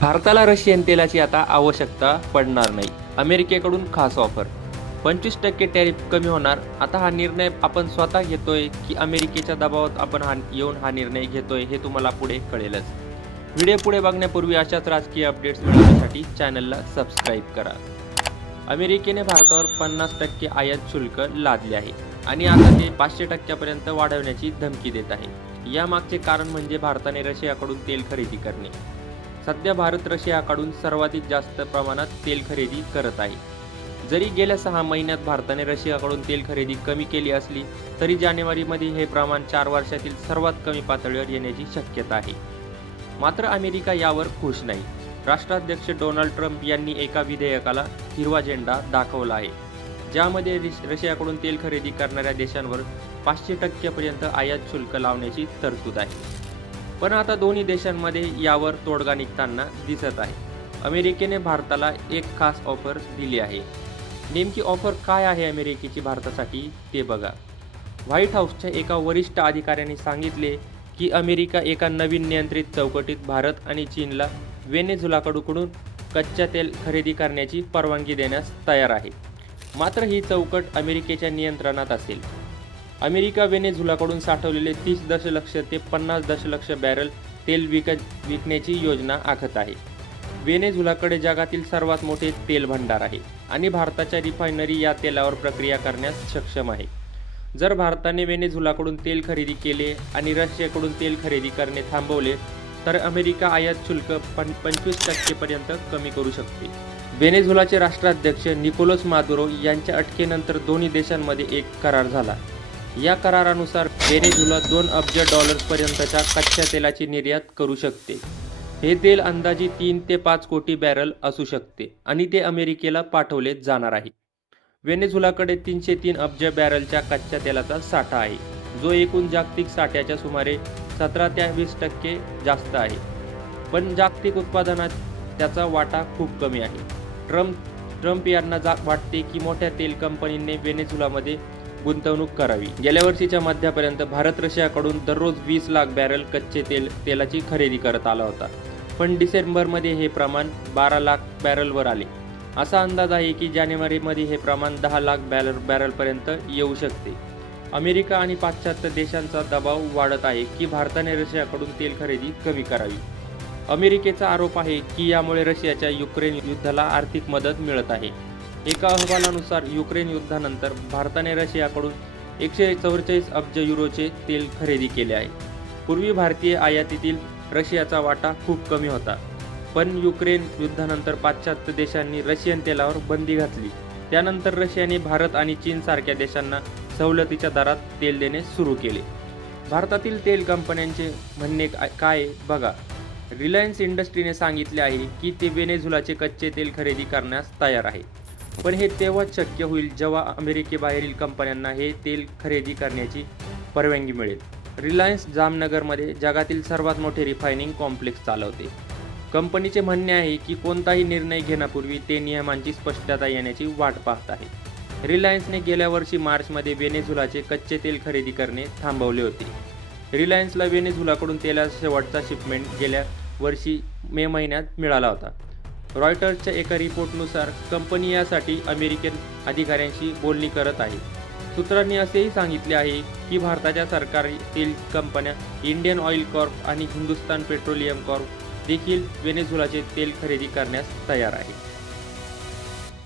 भारताला रशियन तेलाची आता आवश्यकता पडणार नाही. अमेरिकेकडून खास ऑफर. 25% टॅरिफ कमी होणार. आता हा निर्णय आपण स्वतः घेतोय की अमेरिकेच्या दबावात आपण हा निर्णय घेतोय हे तुम्हाला पुढे कळेलच. व्हिडिओ पुढे बघण्यापूर्वी अशाच राजकीय अपडेट्स मिळवण्यासाठी चॅनलला सबस्क्राईब करा. अमेरिकेने भारतावर 50% आयात शुल्क लादले आहे आणि आता ते 500% पर्यंत वाढवण्याची धमकी देत आहे. यामागचे कारण म्हणजे भारताने रशियाकडून तेल खरेदी करणे. सध्या भारत रशियाकडून सर्वाधिक जास्त प्रमाणात तेल खरेदी करत आहे. जरी गेल्या 6 महिन्यात भारताने रशियाकडून तेल खरेदी कमी केली असली तरी जानेवारीमध्ये हे प्रमाण 4 वर्षातील सर्वात कमी पातळीवर येण्याची शक्यता आहे. मात्र अमेरिका यावर खुश नाही. राष्ट्राध्यक्ष डोनाल्ड ट्रम्प यांनी एका विधेयकाला हिरवा झेंडा दाखवला आहे, ज्यामध्ये रशियाकडून तेल खरेदी करणाऱ्या देशांवर 500% पर्यंत आयात शुल्क लावण्याची तरतूद आहे. पण आता दोन्ही देशांमध्ये यावर तोडगा निघताना दिसत आहे. अमेरिकेने भारताला एक खास ऑफर दिली आहे. नेमकी ऑफर काय आहे अमेरिकेची भारतासाठी ते बघा. व्हाईट हाऊसच्या एका वरिष्ठ अधिकाऱ्याने सांगितले की अमेरिका एका नवीन नियंत्रित चौकटीत भारत आणि चीनला व्हेनेझुएलाकडून कच्च्या तेल खरेदी करण्याची परवानगी देण्यास तयार आहे. मात्र ही चौकट अमेरिकेच्या नियंत्रणात असेल. अमेरिका व्हेनेझुएलाकडून साठवलेले 30 दशलक्ष ते 50 दशलक्ष बॅरल तेल विकण्याची योजना आखत आहे. व्हेनेझुएलाकडे जगातील सर्वात मोठे तेल भंडार आहे आणि भारताच्या रिफायनरी या तेलावर प्रक्रिया करण्यास सक्षम आहे. जर भारताने व्हेनेझुएलाकडून तेल खरेदी केले आणि रशियाकडून तेल खरेदी करणे थांबवले तर अमेरिका आयात शुल्क 25% पर्यंत कमी करू शकते. व्हेनेझुएलाचे राष्ट्राध्यक्ष निकोलस मादुरो यांच्या अटकेनंतर दोन्ही देशांमध्ये एक करार झाला. या करारानुसार व्हेनेझुएला $2 अब्ज पर्यंतच्या कच्च्या तेलाची निर्यात करू शकते. हे तेल अंदाजे 3 ते 5 कोटी बॅरल असू शकते आणि ते अमेरिकेला पाठवले जाणार आहे. व्हेनेझुएलाकडे 303 अब्ज बॅरलच्या कच्च्या तेलाचा साठा आहे, जो एकूण जागतिक साठ्याच्या सुमारे 17 ते 20% जास्त आहे. पण जागतिक उत्पादनात त्याचा वाटा खूप कमी आहे. ट्रम्प यांना वाटते की मोठ्या तेल कंपनींनी व्हेनेझुएलामध्ये गुंतवणूक करावी. गेल्या वर्षीच्या मध्यापर्यंत भारत रशियाकडून दररोज 20 लाख बॅरल कच्चे तेलाची खरेदी करत आला होता, पण डिसेंबरमध्ये हे प्रमाण 12 लाख बॅरलवर आले. असा अंदाज आहे की जानेवारीमध्ये हे प्रमाण 10 लाख बॅरलपर्यंत येऊ शकते. अमेरिका आणि पाश्चात्य देशांचा दबाव वाढत आहे की भारताने रशियाकडून तेल खरेदी कमी करावी. अमेरिकेचा आरोप आहे की यामुळे रशियाच्या युक्रेन युद्धाला आर्थिक मदत मिळत आहे. एका अहवालानुसार युक्रेन युद्धानंतर भारताने रशियाकडून 144 अब्ज युरोचे तेल खरेदी केले आहे. पूर्वी भारतीय आयातीतील रशियाचा वाटा खूप कमी होता, पण युक्रेन युद्धानंतर पाश्चात्य देशांनी रशियन तेलावर बंदी घातली. त्यानंतर रशियाने भारत आणि चीन सारख्या देशांना सवलतीच्या दरात तेल देणे सुरू केले. भारतातील तेल कंपन्यांचे म्हणणे काय बघा. रिलायन्स इंडस्ट्रीने सांगितले आहे की ते व्हेनेझुएलाचे कच्चे तेल खरेदी करण्यास तयार आहे, पण हे तेव्हाच शक्य होईल जेव्हा अमेरिकेबाहेरील कंपन्यांना हे तेल खरेदी करण्याची परवानगी मिळेल. रिलायन्स जामनगरमध्ये जगातील सर्वात मोठे रिफायनिंग कॉम्प्लेक्स चालवते. कंपनीचे म्हणणे आहे की कोणताही निर्णय घेण्यापूर्वी ते नियमांची स्पष्टता येण्याची वाट पाहत आहे. रिलायन्सने गेल्या वर्षी मार्चमध्ये व्हेनेझुएलाचे कच्चे तेल खरेदी करणे थांबवले होते. रिलायन्सला व्हेनेझुएलाकडून तेलाचा शेवटचा शिपमेंट गेल्या वर्षी मे महिन्यात मिळाला होता. रॉयटर्सच्या एका रिपोर्टनुसार कंपनी यासाठी अमेरिकन अधिकाऱ्यांशी बोलणी करत आहे. सूत्रांनी असेही सांगितले आहे की भारताच्या सरकारी तेल कंपन्या इंडियन ऑइल कॉर्प आणि हिंदुस्तान पेट्रोलियम कॉर्प देखील व्हेनेझुएलाचे तेल खरेदी करण्यास तयार आहे.